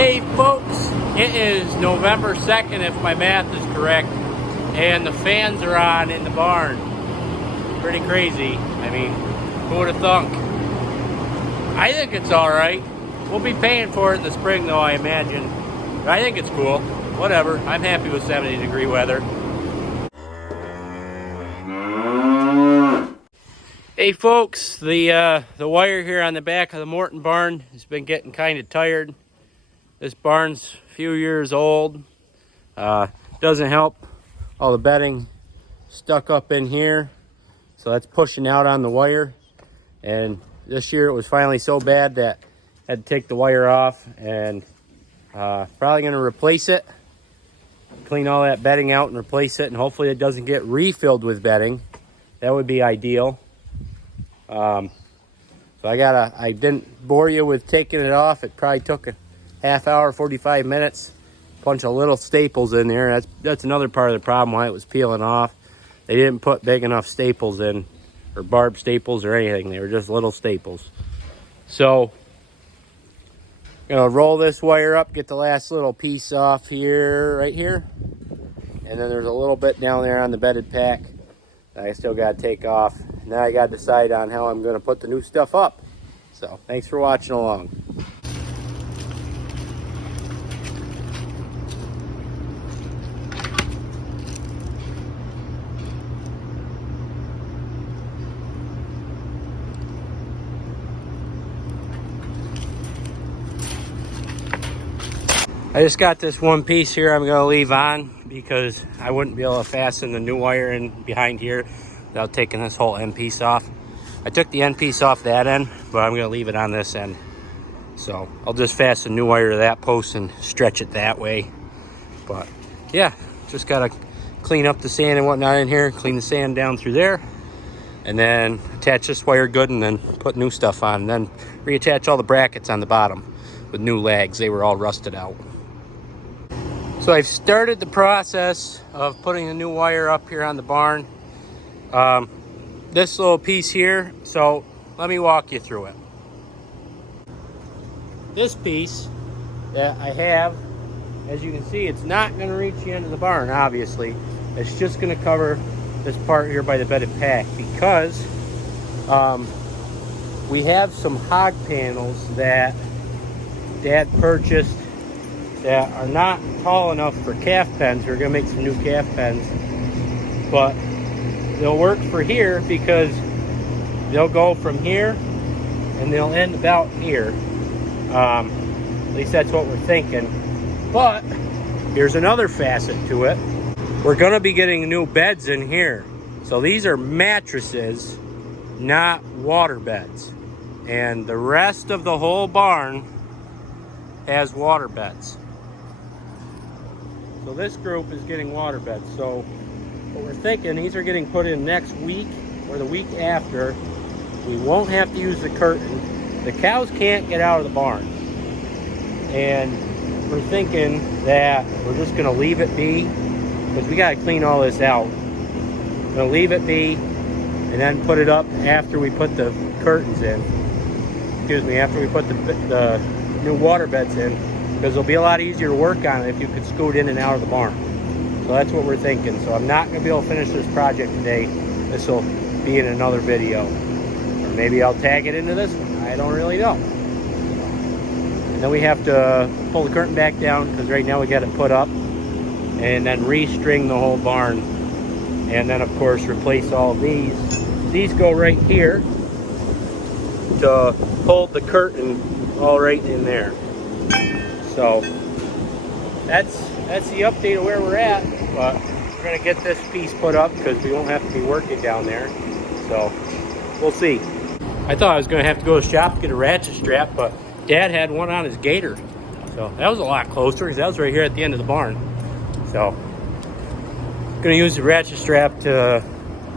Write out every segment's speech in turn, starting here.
Hey folks, it is November 2nd if my math is correct, and the fans are on in the barn. Pretty crazy. I mean, who would have thunk? I think it's alright. We'll be paying for it in the spring though, I imagine. But I think it's cool. Whatever. I'm happy with 70-degree weather. Hey folks, the wire here on the back of the Morton barn has been getting kind of tired. This barn's a few years old. Doesn't help. All the bedding stuck up in here, so that's pushing out on the wire. And this year it was finally so bad that I had to take the wire off and probably going to replace it. Clean all that bedding out and replace it, and hopefully it doesn't get refilled with bedding. That would be ideal. So I didn't bore you with taking it off. It probably took a half hour, 45 minutes. Bunch of little staples in there. That's another part of the problem why it was peeling off. They didn't put big enough staples in, or barbed staples or anything. They were just little staples. So I'm gonna roll this wire up, get the last little piece off here, right here. And then there's a little bit down there on the bedded pack that I still gotta take off. Now I gotta decide on how I'm gonna put the new stuff up. So thanks for watching along. I just got this one piece here I'm gonna leave on because I wouldn't be able to fasten the new wire in behind here without taking this whole end piece off. I took the end piece off that end, but I'm gonna leave it on this end. So I'll just fasten new wire to that post and stretch it that way. But yeah, just gotta clean up the sand and whatnot in here, clean the sand down through there, and then attach this wire good and then put new stuff on, and then reattach all the brackets on the bottom with new lags. They were all rusted out. So I've started the process of putting the new wire up here on the barn. This little piece here, so let me walk you through it. This piece that I have, as you can see, it's not going to reach the end of the barn, obviously. It's just going to cover this part here by the bedded pack because we have some hog panels that Dad purchased that are not tall enough for calf pens. We're gonna make some new calf pens, but they'll work for here because they'll go from here and they'll end about here. At least that's what we're thinking. But here's another facet to it. We're gonna be getting new beds in here. So these are mattresses, not water beds. And the rest of the whole barn has water beds. So this group is getting water beds. So what we're thinking, these are getting put in next week or the week after. We won't have to use the curtain. The cows can't get out of the barn. And we're thinking that we're just gonna leave it be because we gotta clean all this out. We're gonna leave it be and then put it up after we put the curtains in. Excuse me, after we put the new water beds in, because it'll be a lot easier to work on it if you could scoot in and out of the barn. So that's what we're thinking. So I'm not gonna be able to finish this project today. This will be in another video. Or maybe I'll tag it into this one. I don't really know. And then we have to pull the curtain back down because right now we got it put up, and then restring the whole barn. And then of course replace all of these. These go right here to hold the curtain all right in there. So that's the update of where we're at, but we're gonna get this piece put up because we won't have to be working down there. So we'll see. I thought I was gonna have to go to the shop to get a ratchet strap, but Dad had one on his gator. So that was a lot closer because that was right here at the end of the barn. So I'm gonna use the ratchet strap to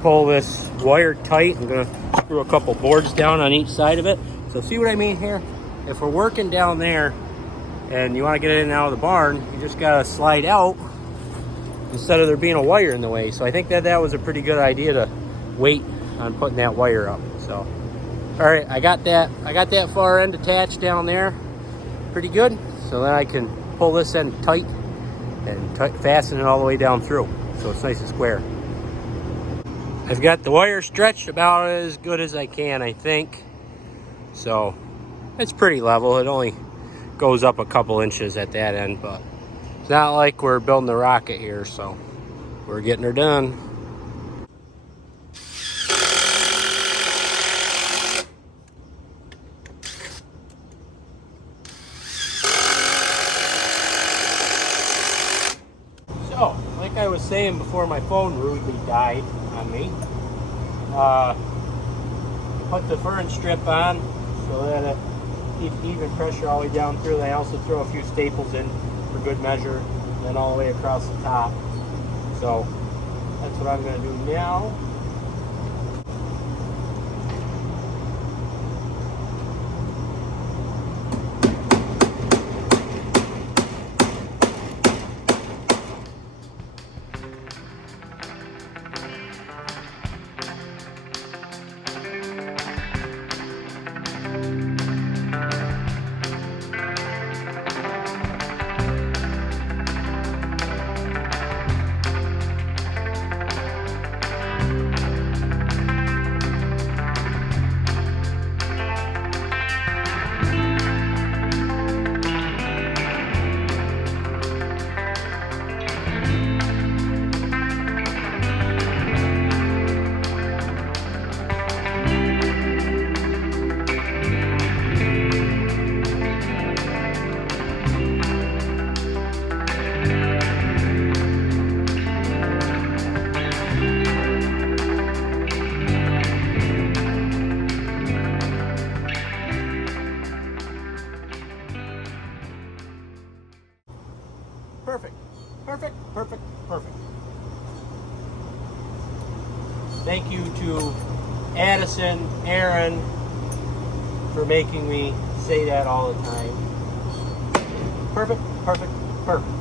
pull this wire tight. I'm gonna screw a couple boards down on each side of it. So see what I mean here? If we're working down there and you want to get in and out of the barn, you just got to slide out instead of there being a wire in the way. So I think that was a pretty good idea to wait on putting that wire up. So all right, I got that far end attached down there pretty good. So then I can pull this end tight and fasten it all the way down through, so it's nice and square. I've got the wire stretched about as good as I can, I think. So it's pretty level. It only goes up a couple inches at that end, but it's not like we're building the rocket here, so we're getting her done. So, like I was saying before my phone rudely died on me, put the fern strip on so that it keeps even pressure all the way down through. And I also throw a few staples in for good measure, and then all the way across the top. So that's what I'm going to do now. Perfect, perfect, perfect, perfect. Thank you to Addison, Aaron, for making me say that all the time. Perfect, perfect, perfect.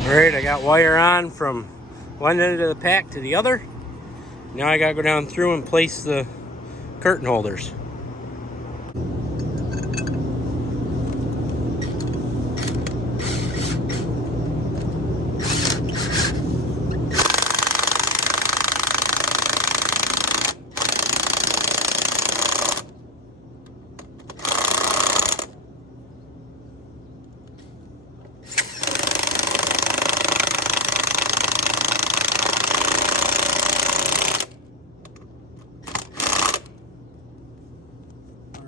All right, I got wire on from one end of the pack to the other. Now I gotta go down through and place the curtain holders.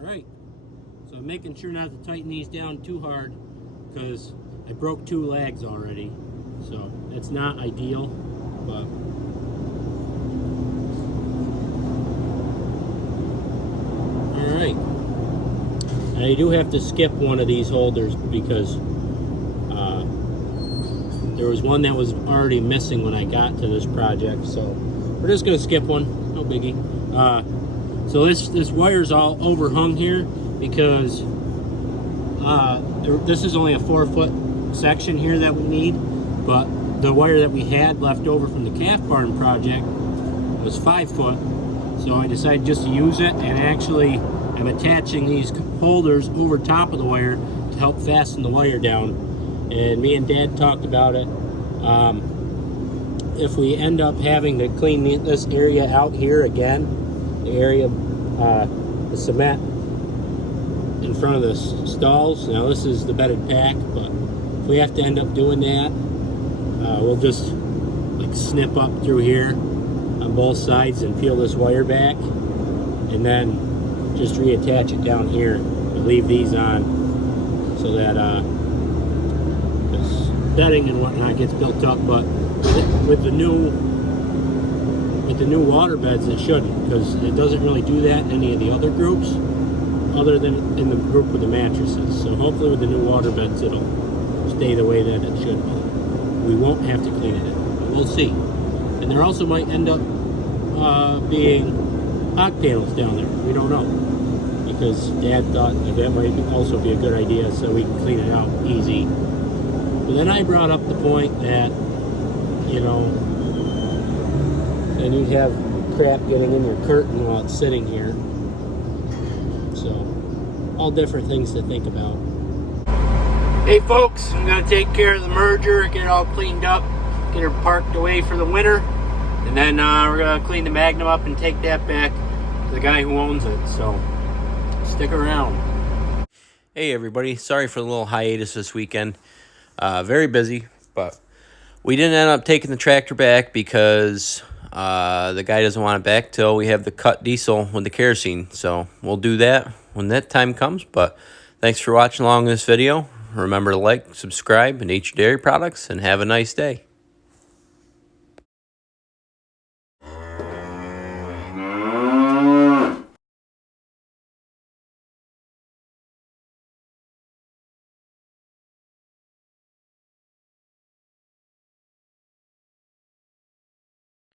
Alright, so I'm making sure not to tighten these down too hard because I broke 2 lags already, so that's not ideal, but alright. I do have to skip one of these holders because there was one that was already missing when I got to this project, so we're just going to skip one, no biggie. So this wire's all overhung here because this is only a 4-foot section here that we need, but the wire that we had left over from the calf barn project was 5 foot, so I decided just to use it, and actually I'm attaching these holders over top of the wire to help fasten the wire down. And me and Dad talked about it. If we end up having to clean this area out here again, the area, the cement in front of the stalls. Now this is the bedded pack, but if we have to end up doing that, we'll just like snip up through here on both sides and peel this wire back, and then just reattach it down here and leave these on so that this bedding and whatnot gets built up. But with the new water beds, it shouldn't, because it doesn't really do that in any of the other groups, other than in the group with the mattresses. So hopefully with the new water beds, it'll stay the way that it should be. We won't have to clean it, but we'll see. And there also might end up being hot panels down there. We don't know, because Dad thought that might also be a good idea, so we can clean it out easy. But then I brought up the point that, you know, and you'd have crap getting in your curtain while it's sitting here. So, all different things to think about. Hey folks, I'm gonna take care of the merger, get it all cleaned up, get her parked away for the winter, and then we're gonna clean the Magnum up and take that back to the guy who owns it. So, stick around. Hey everybody, sorry for the little hiatus this weekend. Very busy, but we didn't end up taking the tractor back because the guy doesn't want it back till we have the cut diesel with the kerosene. So we'll do that when that time comes. But thanks for watching along this video. Remember to like, subscribe, and eat your dairy products, and have a nice day.